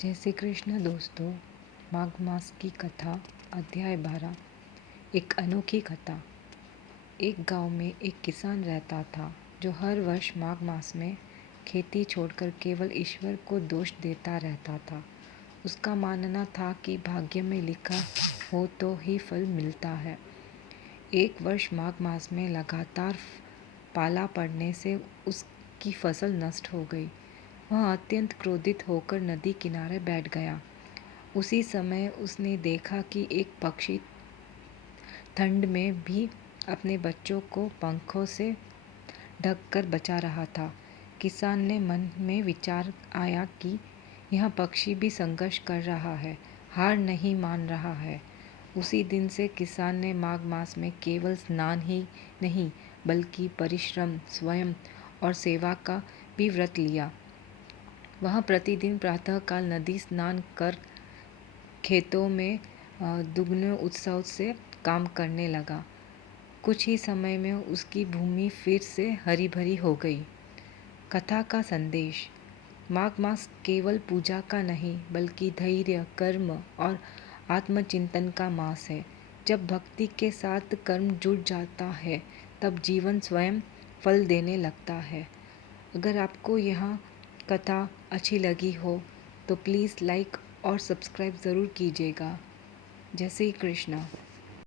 जय श्री कृष्ण दोस्तों। माघ मास की कथा अध्याय 12। एक अनोखी कथा। एक गांव में एक किसान रहता था जो हर वर्ष माघ मास में खेती छोड़कर केवल ईश्वर को दोष देता रहता था। उसका मानना था कि भाग्य में लिखा हो तो ही फल मिलता है। एक वर्ष माघ मास में लगातार पाला पड़ने से उसकी फसल नष्ट हो गई। वह अत्यंत क्रोधित होकर नदी किनारे बैठ गया। उसी समय उसने देखा कि एक पक्षी ठंड में भी अपने बच्चों को पंखों से ढककर बचा रहा था। किसान ने मन में विचार आया कि यह पक्षी भी संघर्ष कर रहा है, हार नहीं मान रहा है। उसी दिन से किसान ने माघ मास में केवल स्नान ही नहीं बल्कि परिश्रम, स्वयं और सेवा का भी व्रत लिया। वह प्रतिदिन प्रातःकाल नदी स्नान कर खेतों में दुगने उत्सव से काम करने लगा। कुछ ही समय में उसकी भूमि फिर से हरी भरी हो गई। कथा का संदेश। माघ मास केवल पूजा का नहीं बल्कि धैर्य, कर्म और आत्मचिंतन का मास है। जब भक्ति के साथ कर्म जुड़ जाता है तब जीवन स्वयं फल देने लगता है। अगर आपको यह कथा अच्छी लगी हो तो प्लीज़ लाइक और सब्सक्राइब ज़रूर कीजिएगा। जय श्री कृष्ण।